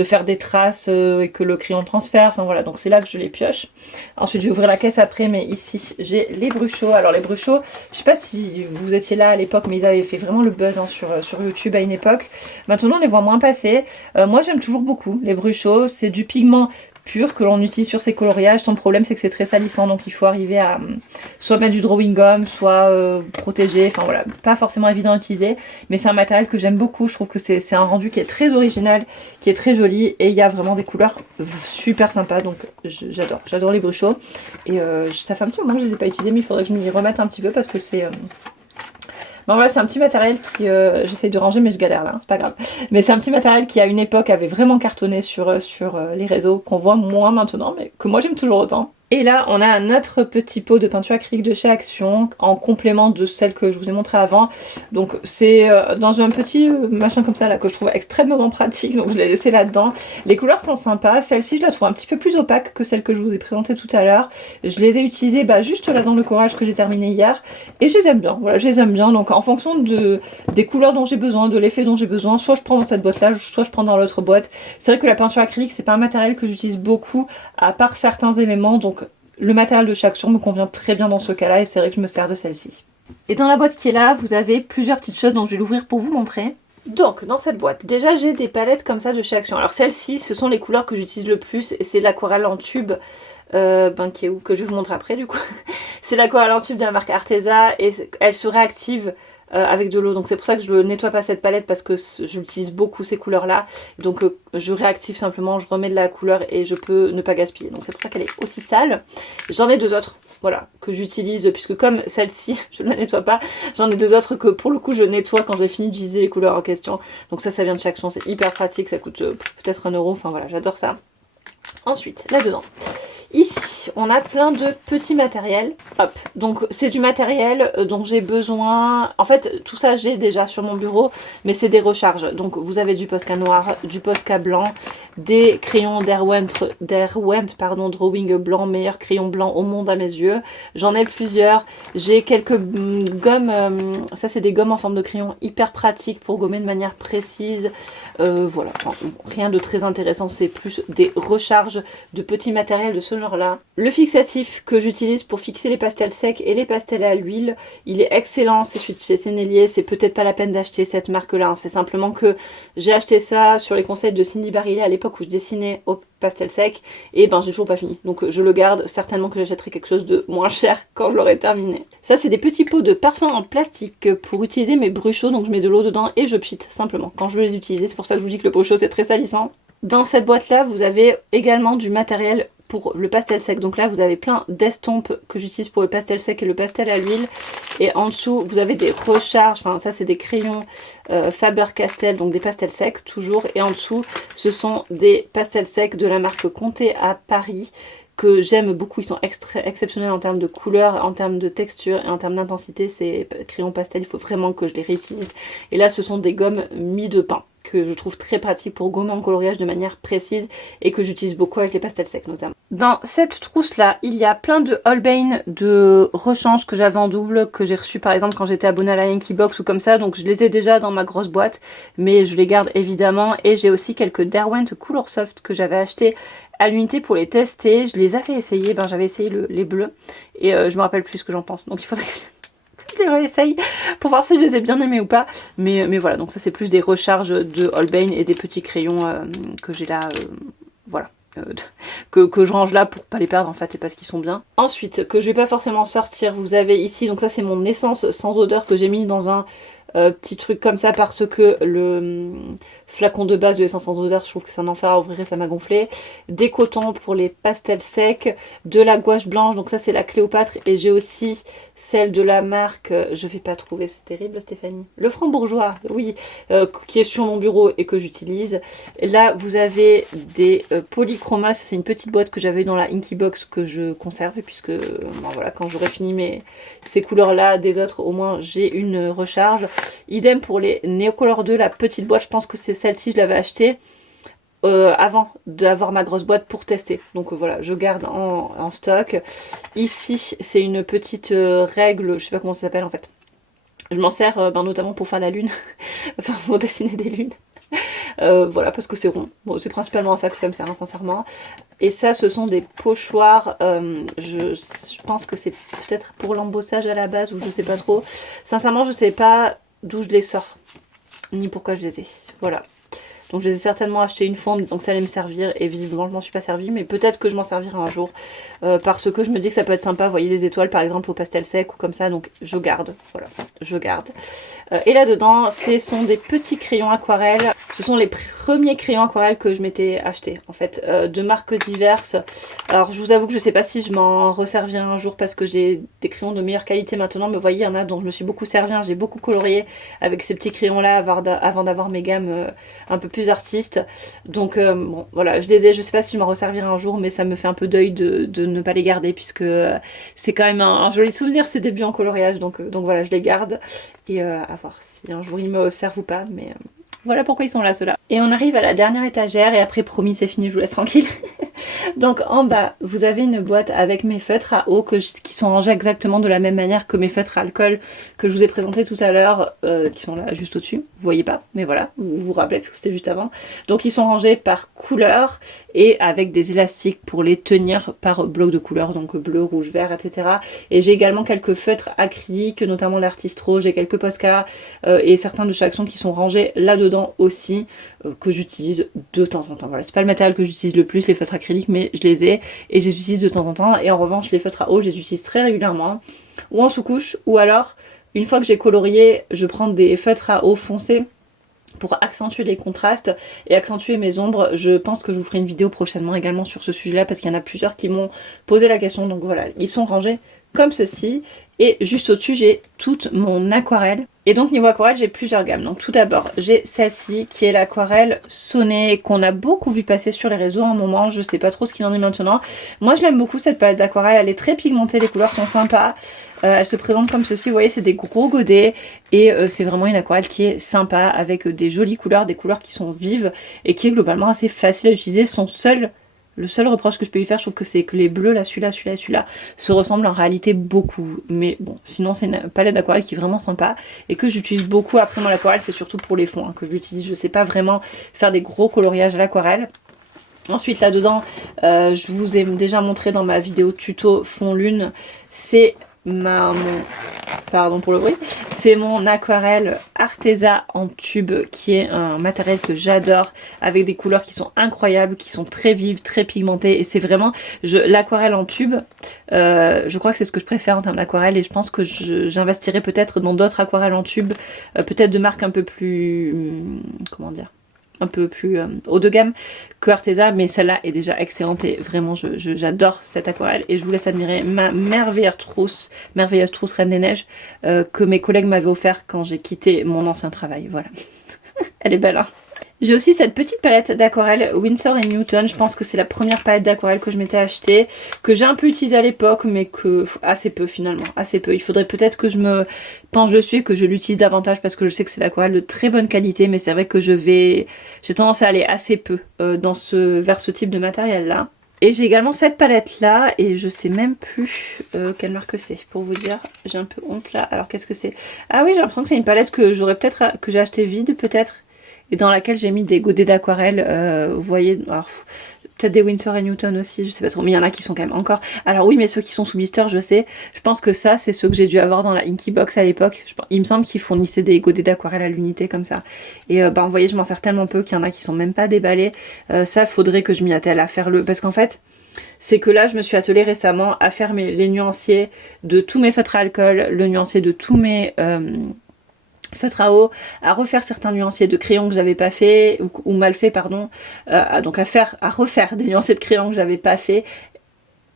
faire des traces et que le crayon transfère, enfin voilà, donc c'est là que je les pioche. Ensuite je vais ouvrir la caisse après, mais ici j'ai les Bruchot. Alors les Bruchot, je sais pas si vous étiez là à l'époque, mais ils avaient fait vraiment le buzz hein, sur YouTube à une époque. Maintenant on les voit moins passer. Moi j'aime toujours beaucoup les Bruchot, c'est du pigment pur que l'on utilise sur ces coloriages. Son problème c'est que c'est très salissant, donc il faut arriver à soit mettre du drawing gum, soit protéger, enfin voilà, pas forcément évident à utiliser, mais c'est un matériel que j'aime beaucoup. Je trouve que c'est un rendu qui est très original, qui est très joli et il y a vraiment des couleurs super sympas, donc j'adore les Bruchot et ça fait un petit moment que je les ai pas utilisés, mais il faudrait que je m'y remette un petit peu parce que c'est... Bon voilà, c'est un petit matériel qui, j'essaye de ranger mais je galère là, hein, c'est pas grave. Mais c'est un petit matériel qui à une époque avait vraiment cartonné sur les réseaux, qu'on voit moins maintenant, mais que moi j'aime toujours autant. Et là on a un autre petit pot de peinture acrylique de chez Action, en complément de celle que je vous ai montré avant. Donc c'est dans un petit machin comme ça là que je trouve extrêmement pratique, donc je l'ai laissé là-dedans. Les couleurs sont sympas, celle-ci je la trouve un petit peu plus opaque que celle que je vous ai présentée tout à l'heure. Je les ai utilisées juste là dans le corage que j'ai terminé hier, et je les aime bien, voilà, je les aime bien. Donc en fonction des couleurs dont j'ai besoin, de l'effet dont j'ai besoin, soit je prends dans cette boîte là, soit je prends dans l'autre boîte. C'est vrai que la peinture acrylique c'est pas un matériel que j'utilise beaucoup, à part certains éléments, donc le matériel de chez Action me convient très bien dans ce cas-là et c'est vrai que je me sers de celle-ci. Et dans la boîte qui est là, vous avez plusieurs petites choses, donc je vais l'ouvrir pour vous montrer. Donc dans cette boîte, déjà j'ai des palettes comme ça de chez Action. Alors celles-ci, ce sont les couleurs que j'utilise le plus et c'est l'aquarelle en tube, qui est où, que je vais vous montrer après du coup. C'est l'aquarelle en tube de la marque Arteza et elle se réactive avec de l'eau, donc c'est pour ça que je ne nettoie pas cette palette parce que j'utilise beaucoup ces couleurs là, donc je réactive simplement, je remets de la couleur et je peux ne pas gaspiller, donc c'est pour ça qu'elle est aussi sale. J'en ai 2 autres, voilà, que j'utilise puisque comme celle-ci je ne la nettoie pas, j'en ai 2 autres que pour le coup je nettoie quand j'ai fini d'utiliser les couleurs en question, donc ça vient de chez Action, c'est hyper pratique, ça coûte peut-être 1 €, enfin voilà, j'adore ça. Ensuite, là-dedans, ici, on a plein de petits matériels. Hop, donc c'est du matériel dont j'ai besoin. En fait, tout ça j'ai déjà sur mon bureau, mais c'est des recharges. Donc vous avez du Posca noir, du Posca blanc, des crayons Derwent pardon, Drawing blanc, meilleur crayon blanc au monde à mes yeux. J'en ai plusieurs. J'ai quelques gommes, ça c'est des gommes en forme de crayon hyper pratiques pour gommer de manière précise. Voilà, enfin, rien de très intéressant, c'est plus des recharges de petits matériels de ce genre-là. Le fixatif que j'utilise pour fixer les pastels secs et les pastels à l'huile, il est excellent, c'est celui de chez Sennelier. C'est peut-être pas la peine d'acheter cette marque-là, hein. C'est simplement que j'ai acheté ça sur les conseils de Cindy Barillet à l'époque où je dessinais au pastel sec, et ben j'ai toujours pas fini, donc je le garde. Certainement que j'achèterai quelque chose de moins cher quand je l'aurai terminé. Ça c'est des petits pots de parfum en plastique pour utiliser mes brus chauds, donc je mets de l'eau dedans et je pchite simplement quand je veux les utiliser. C'est pour ça que je vous dis que le pot chaud c'est très salissant. Dans cette boîte là vous avez également du matériel pour le pastel sec, donc là vous avez plein d'estompes que j'utilise pour le pastel sec et le pastel à l'huile, et en dessous vous avez des recharges, enfin ça c'est des crayons Faber-Castell, donc des pastels secs toujours, et en dessous ce sont des pastels secs de la marque Comté à Paris que j'aime beaucoup. Ils sont exceptionnels en termes de couleur, en termes de texture et en termes d'intensité. Ces crayons pastel, il faut vraiment que je les réutilise. Et là ce sont des gommes mie de pain que je trouve très pratique pour gommer en coloriage de manière précise et que j'utilise beaucoup avec les pastels secs notamment. Dans cette trousse là, il y a plein de Holbein de rechange que j'avais en double, que j'ai reçu par exemple quand j'étais abonnée à la Yankee Box ou comme ça, donc je les ai déjà dans ma grosse boîte, mais je les garde évidemment. Et j'ai aussi quelques Derwent Color Soft que j'avais acheté à l'unité pour les tester. Je les avais essayés, ben j'avais essayé les bleus et je me rappelle plus ce que j'en pense, donc il faudrait que je les réessaye pour voir si je les ai bien aimés ou pas, mais voilà, donc ça c'est plus des recharges de Holbein et des petits crayons que j'ai là, voilà, que je range là pour pas les perdre en fait et parce qu'ils sont bien. Ensuite, que je vais pas forcément sortir, vous avez ici, donc ça c'est mon essence sans odeur que j'ai mis dans un petit truc comme ça parce que le flacon de base de l'essence sans odeur, je trouve que c'est un enfer à ouvrir et ça m'a gonflé. Des cotons pour les pastels secs, de la gouache blanche, donc ça c'est la Cléopâtre, et j'ai aussi celle de la marque, je vais pas trouver, c'est terrible Stéphanie, le Franc-Bourgeois, oui, qui est sur mon bureau et que j'utilise. Là vous avez des polychromas, c'est une petite boîte que j'avais dans la Inky Box que je conserve, puisque bon, voilà, quand j'aurai fini ces couleurs là des autres, au moins j'ai une recharge. Idem pour les Neocolor 2, la petite boîte, je pense que c'est celle-ci, je l'avais achetée avant d'avoir ma grosse boîte pour tester. Donc voilà, je garde en stock. Ici, c'est une petite règle, je sais pas comment ça s'appelle en fait. Je m'en sers notamment pour faire la lune, enfin pour dessiner des lunes. Voilà, parce que c'est rond. Bon, c'est principalement à ça que ça me sert, hein, sincèrement. Et ça, ce sont des pochoirs. Je pense que c'est peut-être pour l'embossage à la base, ou je sais pas trop. Sincèrement, je sais pas d'où je les sors, ni pourquoi je les ai. Voilà. Donc je les ai certainement achetés une fois en me disant que ça allait me servir, et visiblement je m'en suis pas servi, mais peut-être que je m'en servirai un jour, parce que je me dis que ça peut être sympa, vous voyez les étoiles par exemple au pastel sec ou comme ça, donc je garde, voilà, je garde. Et là dedans, ce sont des petits crayons aquarelles, ce sont les premiers crayons aquarelles que je m'étais acheté en fait, de marques diverses. Alors je vous avoue que je sais pas si je m'en resservirai un jour parce que j'ai des crayons de meilleure qualité maintenant, mais vous voyez il y en a dont je me suis beaucoup servi, hein, j'ai beaucoup colorié avec ces petits crayons là avant d'avoir mes gammes un peu plus artistes. Donc bon voilà, je les ai, je sais pas si je m'en resservirai un jour, mais ça me fait un peu deuil de ne pas les garder, puisque c'est quand même un joli souvenir ces débuts en coloriage, donc voilà, je les garde, et à voir si un jour ils me servent ou pas, mais voilà pourquoi ils sont là ceux-là. Et on arrive à la dernière étagère, et après promis c'est fini, je vous laisse tranquille. Donc en bas vous avez une boîte avec mes feutres à eau qui sont rangés exactement de la même manière que mes feutres à alcool que je vous ai présenté tout à l'heure, qui sont là juste au-dessus, vous voyez pas, mais voilà, vous vous rappelez parce que c'était juste avant. Donc ils sont rangés par couleur et avec des élastiques pour les tenir par bloc de couleurs, donc bleu, rouge, vert, etc. Et j'ai également quelques feutres acryliques, notamment l'artiste rose, j'ai quelques Posca et certains de chez Action qui sont rangés là-dedans aussi, que j'utilise de temps en temps. Voilà, c'est pas le matériel que j'utilise le plus, les feutres acryliques, mais je les ai et je les utilise de temps en temps. Et en revanche, les feutres à eau, je les utilise très régulièrement, ou en sous-couche, ou alors, une fois que j'ai colorié, je prends des feutres à eau foncés pour accentuer les contrastes et accentuer mes ombres. Je pense que je vous ferai une vidéo prochainement également sur ce sujet-là, parce qu'il y en a plusieurs qui m'ont posé la question. Donc voilà, ils sont rangés comme ceci. Et juste au-dessus, j'ai toute mon aquarelle. Et donc niveau aquarelle j'ai plusieurs gammes. Donc tout d'abord j'ai celle-ci qui est l'aquarelle Soné qu'on a beaucoup vu passer sur les réseaux à un moment. Je sais pas trop ce qu'il en est maintenant. Moi je l'aime beaucoup cette palette d'aquarelle. Elle est très pigmentée, les couleurs sont sympas. Elle se présente comme ceci, vous voyez c'est des gros godets. Et c'est vraiment une aquarelle qui est sympa avec des jolies couleurs, des couleurs qui sont vives. Et qui est globalement assez facile à utiliser. Le seul reproche que je peux lui faire, je trouve que c'est que les bleus, là, celui-là, celui-là et celui-là, se ressemblent en réalité beaucoup. Mais bon, sinon c'est une palette d'aquarelle qui est vraiment sympa et que j'utilise beaucoup. Après, moi, l'aquarelle, c'est surtout pour les fonds hein, que j'utilise. Je sais pas vraiment faire des gros coloriages à l'aquarelle. Ensuite, là-dedans, je vous ai déjà montré dans ma vidéo tuto fond lune, c'est pardon pour le bruit, c'est mon aquarelle Arteza en tube qui est un matériel que j'adore avec des couleurs qui sont incroyables, qui sont très vives, très pigmentées et c'est vraiment l'aquarelle en tube, je crois que c'est ce que je préfère en termes d'aquarelle et je pense que j'investirai peut-être dans d'autres aquarelles en tube, peut-être de marques un peu plus, comment dire, un peu plus haut de gamme que Arteza, mais celle-là est déjà excellente et vraiment j'adore cette aquarelle et je vous laisse admirer ma merveilleuse trousse Reine des Neiges que mes collègues m'avaient offert quand j'ai quitté mon ancien travail, voilà. Elle est belle hein. J'ai aussi cette petite palette d'aquarelle Winsor & Newton, je pense que c'est la première palette d'aquarelle que je m'étais achetée, que j'ai un peu utilisée à l'époque, mais que assez peu finalement, assez peu. Il faudrait peut-être que je me penche dessus et que je l'utilise davantage parce que je sais que c'est l'aquarelle de très bonne qualité, mais c'est vrai que j'ai tendance à aller assez peu vers ce type de matériel là. Et j'ai également cette palette là et je sais même plus quelle marque c'est pour vous dire, j'ai un peu honte là. Alors qu'est-ce que c'est? Ah oui, j'ai l'impression que c'est une palette que que j'ai acheté vide peut-être. Et dans laquelle j'ai mis des godets d'aquarelle, vous voyez, peut-être des Winsor & Newton aussi, je sais pas trop, mais il y en a qui sont quand même encore. Alors oui, mais ceux qui sont sous blister, je sais, je pense que ça, c'est ceux que j'ai dû avoir dans la Inky Box à l'époque. Il me semble qu'ils fournissaient des godets d'aquarelle à l'unité comme ça. Et vous voyez, je m'en sers tellement peu qu'il y en a qui sont même pas déballés. Ça, faudrait que je m'y attelle à faire parce qu'en fait, c'est que là, je me suis attelée récemment à faire les nuanciers de tous mes feutres à alcool, le nuancier de tous mes feutre à eau, à refaire certains nuanciers de crayon que j'avais pas fait ou mal fait pardon, donc à refaire des nuanciers de crayon que j'avais pas fait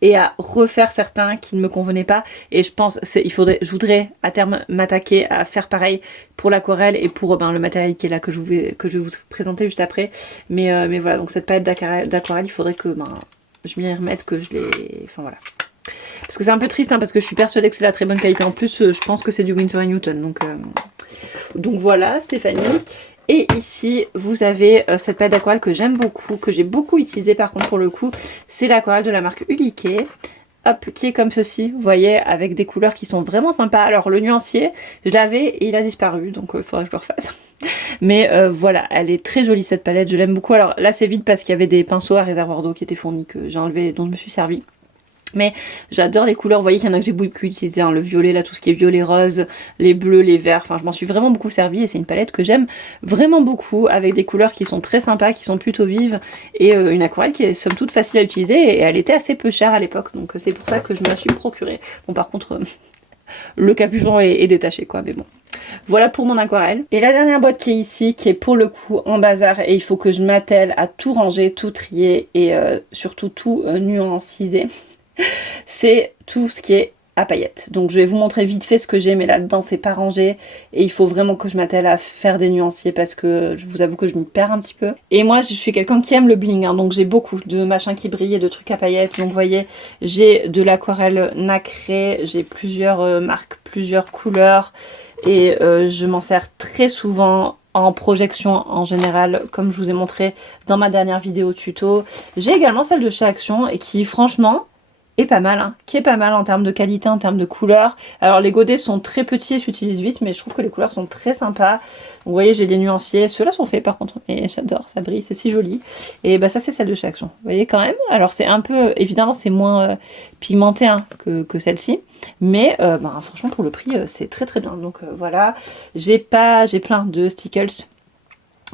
et à refaire certains qui ne me convenaient pas et je pense je voudrais à terme m'attaquer à faire pareil pour l'aquarelle et pour le matériel qui est là que je vais vous présenter juste après mais voilà, donc cette palette d'aquarelle il faudrait que je m'y remette, que je les, enfin voilà. Parce que c'est un peu triste hein, parce que je suis persuadée que c'est la très bonne qualité. En plus, je pense que c'est du Winsor & Newton. Donc voilà, Stéphanie. Et ici, vous avez cette palette d'aquarelle que j'aime beaucoup, que j'ai beaucoup utilisée par contre pour le coup. C'est l'aquarelle de la marque Ulyque. Hop, qui est comme ceci, vous voyez, avec des couleurs qui sont vraiment sympas. Alors le nuancier, je l'avais et il a disparu, donc il faudrait que je le refasse. Mais voilà, elle est très jolie cette palette, je l'aime beaucoup. Alors là c'est vide parce qu'il y avait des pinceaux à réservoir d'eau qui étaient fournis, que j'ai enlevé, dont je me suis servi. Mais j'adore les couleurs, vous voyez qu'il y en a que j'ai beaucoup utilisé, hein, le violet, là tout ce qui est violet rose, les bleus, les verts, enfin je m'en suis vraiment beaucoup servi et c'est une palette que j'aime vraiment beaucoup avec des couleurs qui sont très sympas, qui sont plutôt vives et une aquarelle qui est somme toute facile à utiliser et elle était assez peu chère à l'époque donc c'est pour ça que je me la suis procurée. Bon par contre le capuchon est détaché quoi, mais bon. Voilà pour mon aquarelle. Et la dernière boîte qui est ici, qui est pour le coup en bazar et il faut que je m'attelle à tout ranger, tout trier et surtout tout nuanciser. C'est tout ce qui est à paillettes. Donc je vais vous montrer vite fait ce que j'ai, mais là-dedans c'est pas rangé et il faut vraiment que je m'attelle à faire des nuanciers parce que je vous avoue que je m'y perds un petit peu. Et moi je suis quelqu'un qui aime le bling, hein, donc j'ai beaucoup de machins qui brillent et de trucs à paillettes. Donc vous voyez, j'ai de l'aquarelle nacrée, j'ai plusieurs marques, plusieurs couleurs et je m'en sers très souvent en projection en général, comme je vous ai montré dans ma dernière vidéo tuto. J'ai également celle de chez Action et qui franchement est pas mal, hein, qui est pas mal en termes de qualité, en termes de couleurs. Alors les godets sont très petits et s'utilisent vite, mais je trouve que les couleurs sont très sympas. Donc, vous voyez, j'ai des nuanciers, ceux-là sont faits par contre, et j'adore, ça brille, c'est si joli. Et bah ça c'est celle de chez Action, vous voyez quand même. Alors c'est un peu, évidemment c'est moins pigmenté hein, que celle-ci, mais franchement pour le prix c'est très très bien. Donc voilà, j'ai plein de stickers.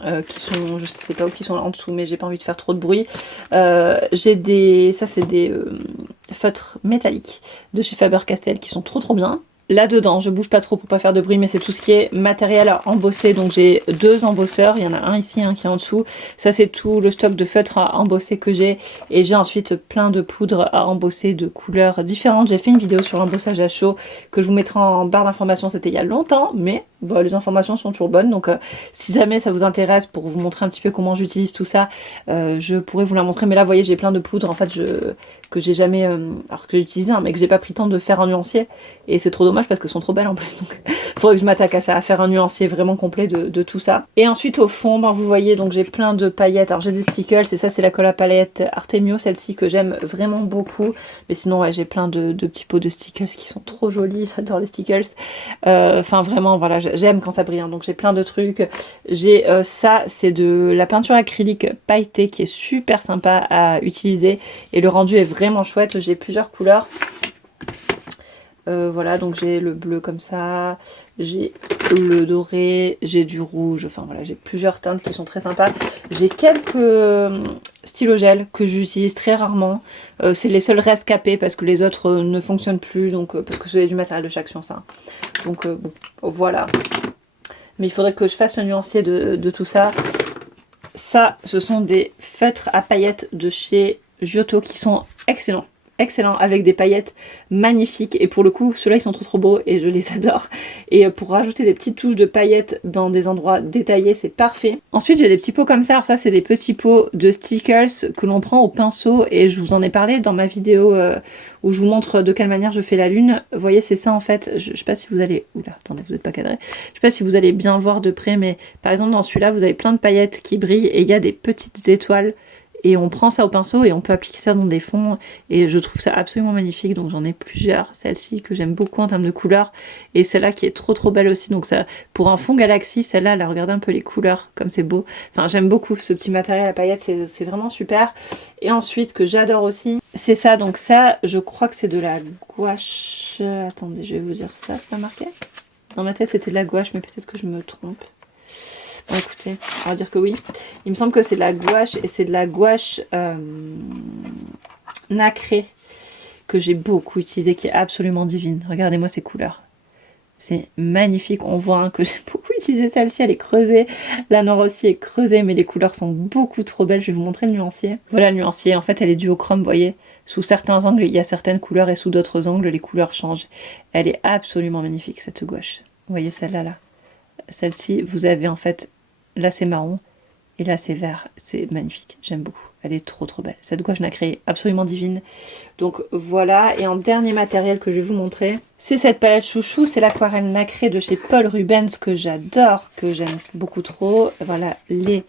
Qui sont, je sais pas où qui sont là en dessous, mais j'ai pas envie de faire trop de bruit. Ça c'est des feutres métalliques de chez Faber-Castell qui sont trop bien. là-dedans, je bouge pas trop pour pas faire de bruit, mais c'est tout ce qui est matériel à embosser. Donc j'ai 2 embosseurs, il y en a un ici, un qui est en dessous. Ça c'est tout le stock de feutres à embosser que j'ai. Et j'ai ensuite plein de poudres à embosser de couleurs différentes. J'ai fait une vidéo sur l'embossage à chaud que je vous mettrai en barre d'informations, c'était il y a longtemps, mais bon, les informations sont toujours bonnes. Donc si jamais ça vous intéresse pour vous montrer un petit peu comment j'utilise tout ça, je pourrais vous la montrer. Mais là vous voyez j'ai plein de poudres en fait que j'ai jamais, alors que j'ai utilisé, hein, mais que j'ai pas pris le temps de faire un nuancier. Et c'est trop dommage parce qu'elles sont trop belles en plus. Donc faudrait que je m'attaque à ça, à faire un nuancier vraiment complet de tout ça. Et ensuite au fond, ben, vous voyez, donc j'ai plein de paillettes. Alors j'ai des stickles, et ça c'est la colle à paillettes Artemio, celle-ci que j'aime vraiment beaucoup. Mais sinon ouais, j'ai plein de petits pots de stickles qui sont trop jolis, j'adore les stickles. Enfin vraiment, voilà, j'aime quand ça brille. Hein. Donc j'ai plein de trucs. J'ai ça, c'est de la peinture acrylique pailletée qui est super sympa à utiliser. Et le rendu est vraiment chouette, j'ai plusieurs couleurs. Voilà, donc j'ai le bleu comme ça, j'ai le doré, j'ai du rouge, enfin voilà, j'ai plusieurs teintes qui sont très sympas. J'ai quelques stylos gel que j'utilise très rarement, c'est les seuls rescapés parce que les autres ne fonctionnent plus, donc parce que c'est du matériel de chaque science, ça. Donc bon, voilà. Mais il faudrait que je fasse le nuancier de tout ça. Ça, ce sont des feutres à paillettes de chez Giotto qui sont excellents. Excellent, avec des paillettes magnifiques, et pour le coup ceux-là ils sont trop beaux et je les adore. Et pour rajouter des petites touches de paillettes dans des endroits détaillés, c'est parfait. Ensuite j'ai des petits pots comme ça, alors ça c'est des petits pots de stickers que l'on prend au pinceau, et je vous en ai parlé dans ma vidéo où je vous montre de quelle manière je fais la lune. Vous voyez, c'est ça en fait, je sais pas si vous allez, oula attendez, vous n'êtes pas cadré, je sais pas si vous allez bien voir de près, mais par exemple dans celui-là vous avez plein de paillettes qui brillent et il y a des petites étoiles. Et on prend ça au pinceau et on peut appliquer ça dans des fonds. Et je trouve ça absolument magnifique. Donc j'en ai plusieurs. Celle-ci que j'aime beaucoup en termes de couleurs. Et celle-là qui est trop belle aussi. Donc ça, pour un fond galaxie, celle-là, là, regardez un peu les couleurs. Comme c'est beau. Enfin, j'aime beaucoup ce petit matériel à paillettes. C'est vraiment super. Et ensuite, que j'adore aussi, c'est ça. Donc ça, je crois que c'est de la gouache. Attendez, je vais vous dire ça. C'est pas marqué? Dans ma tête, c'était de la gouache. Mais peut-être que je me trompe. Bon, écoutez, on va dire que oui. Il me semble que c'est de la gouache, et c'est de la gouache nacrée que j'ai beaucoup utilisée, qui est absolument divine. Regardez-moi ces couleurs. C'est magnifique. On voit hein, que j'ai beaucoup utilisé celle-ci, elle est creusée. La noire aussi est creusée, mais les couleurs sont beaucoup trop belles. Je vais vous montrer le nuancier. Voilà le nuancier. En fait, elle est due au chrome, vous voyez. Sous certains angles, il y a certaines couleurs, et sous d'autres angles, les couleurs changent. Elle est absolument magnifique, cette gouache. Vous voyez celle-là, là. Celle-ci, vous avez en fait... Là c'est marron et là c'est vert, c'est magnifique, j'aime beaucoup, elle est trop belle. Cette gouache nacrée est absolument divine. Donc voilà, et en dernier matériel que je vais vous montrer, c'est cette palette chouchou, c'est l'aquarelle nacrée de chez Paul Rubens que j'adore, que j'aime beaucoup trop. Voilà les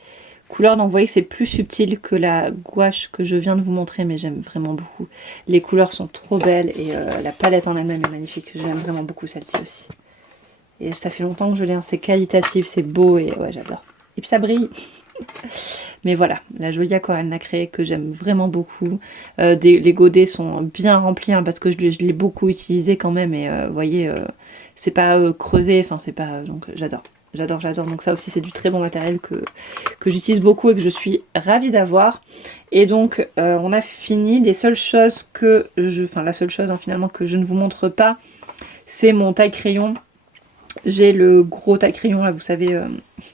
couleurs, donc vous voyez que c'est plus subtil que la gouache que je viens de vous montrer, mais j'aime vraiment beaucoup. Les couleurs sont trop belles et la palette en elle-même est magnifique, j'aime vraiment beaucoup celle-ci aussi. Et ça fait longtemps que je l'ai, hein. C'est qualitatif, c'est beau et ouais j'adore. Et puis ça brille. Mais voilà, la jolie aquarelle nacrée que j'aime vraiment beaucoup. Les godets sont bien remplis hein, parce que je l'ai beaucoup utilisé quand même. Et vous voyez, c'est pas creusé, enfin c'est pas... donc j'adore. J'adore. Donc ça aussi c'est du très bon matériel que j'utilise beaucoup et que je suis ravie d'avoir. Et donc on a fini. Les seules choses que je... Enfin la seule chose hein, finalement que je ne vous montre pas, c'est mon taille-crayon. J'ai le gros taille-crayon là, vous savez,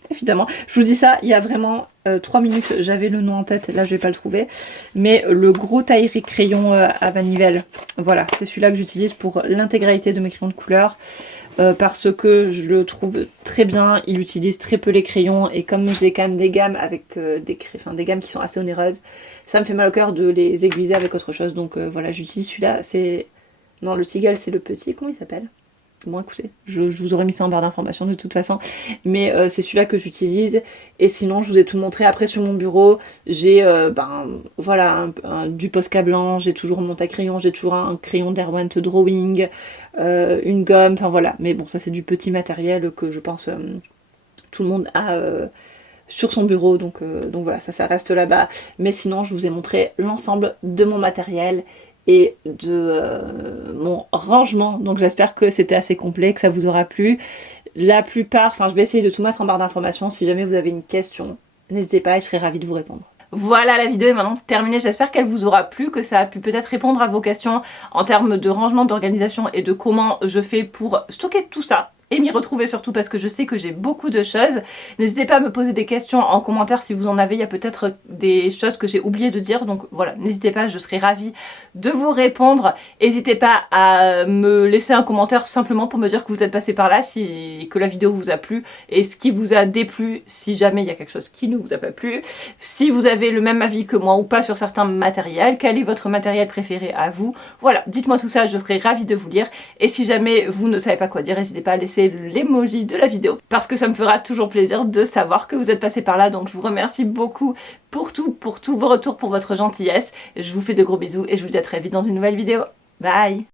évidemment. Je vous dis ça, il y a vraiment 3 minutes, j'avais le nom en tête, là je vais pas le trouver. Mais le gros taille-crayon à manivelle, voilà, c'est celui-là que j'utilise pour l'intégralité de mes crayons de couleur. Parce que je le trouve très bien, il utilise très peu les crayons. Et comme j'ai quand même des gammes avec des gammes qui sont assez onéreuses, ça me fait mal au cœur de les aiguiser avec autre chose. Donc voilà, j'utilise celui-là, c'est... Non, le Teagle c'est le petit, comment il s'appelle ? Bon écoutez, je vous aurais mis ça en barre d'informations de toute façon, mais c'est celui-là que j'utilise. Et sinon je vous ai tout montré. Après sur mon bureau j'ai voilà du Posca blanc, j'ai toujours mon taille-crayon, j'ai toujours un crayon d'Erwent Drawing, une gomme, enfin voilà. Mais bon ça c'est du petit matériel que je pense tout le monde a sur son bureau, donc voilà, ça reste là-bas. Mais sinon je vous ai montré l'ensemble de mon matériel et de mon rangement, donc j'espère que c'était assez complet, que ça vous aura plu. La plupart, enfin je vais essayer de tout mettre en barre d'informations, si jamais vous avez une question, n'hésitez pas et je serai ravie de vous répondre. Voilà, la vidéo est maintenant terminée, j'espère qu'elle vous aura plu, que ça a pu peut-être répondre à vos questions en termes de rangement, d'organisation et de comment je fais pour stocker tout ça et m'y retrouver surtout parce que je sais que j'ai beaucoup de choses. N'hésitez pas à me poser des questions en commentaire si vous en avez, il y a peut-être des choses que j'ai oublié de dire, donc voilà, n'hésitez pas, je serai ravie de vous répondre. N'hésitez pas à me laisser un commentaire tout simplement pour me dire que vous êtes passé par là, que la vidéo vous a plu et ce qui vous a déplu si jamais il y a quelque chose qui ne vous a pas plu. Si vous avez le même avis que moi ou pas sur certains matériels, quel est votre matériel préféré à vous. Voilà, dites-moi tout ça, je serai ravie de vous lire. Et si jamais vous ne savez pas quoi dire, n'hésitez pas à laisser l'emoji de la vidéo parce que ça me fera toujours plaisir de savoir que vous êtes passé par là. Donc je vous remercie beaucoup pour tous vos retours, pour votre gentillesse. Je vous fais de gros bisous et je vous dis à très vite dans une nouvelle vidéo. Bye!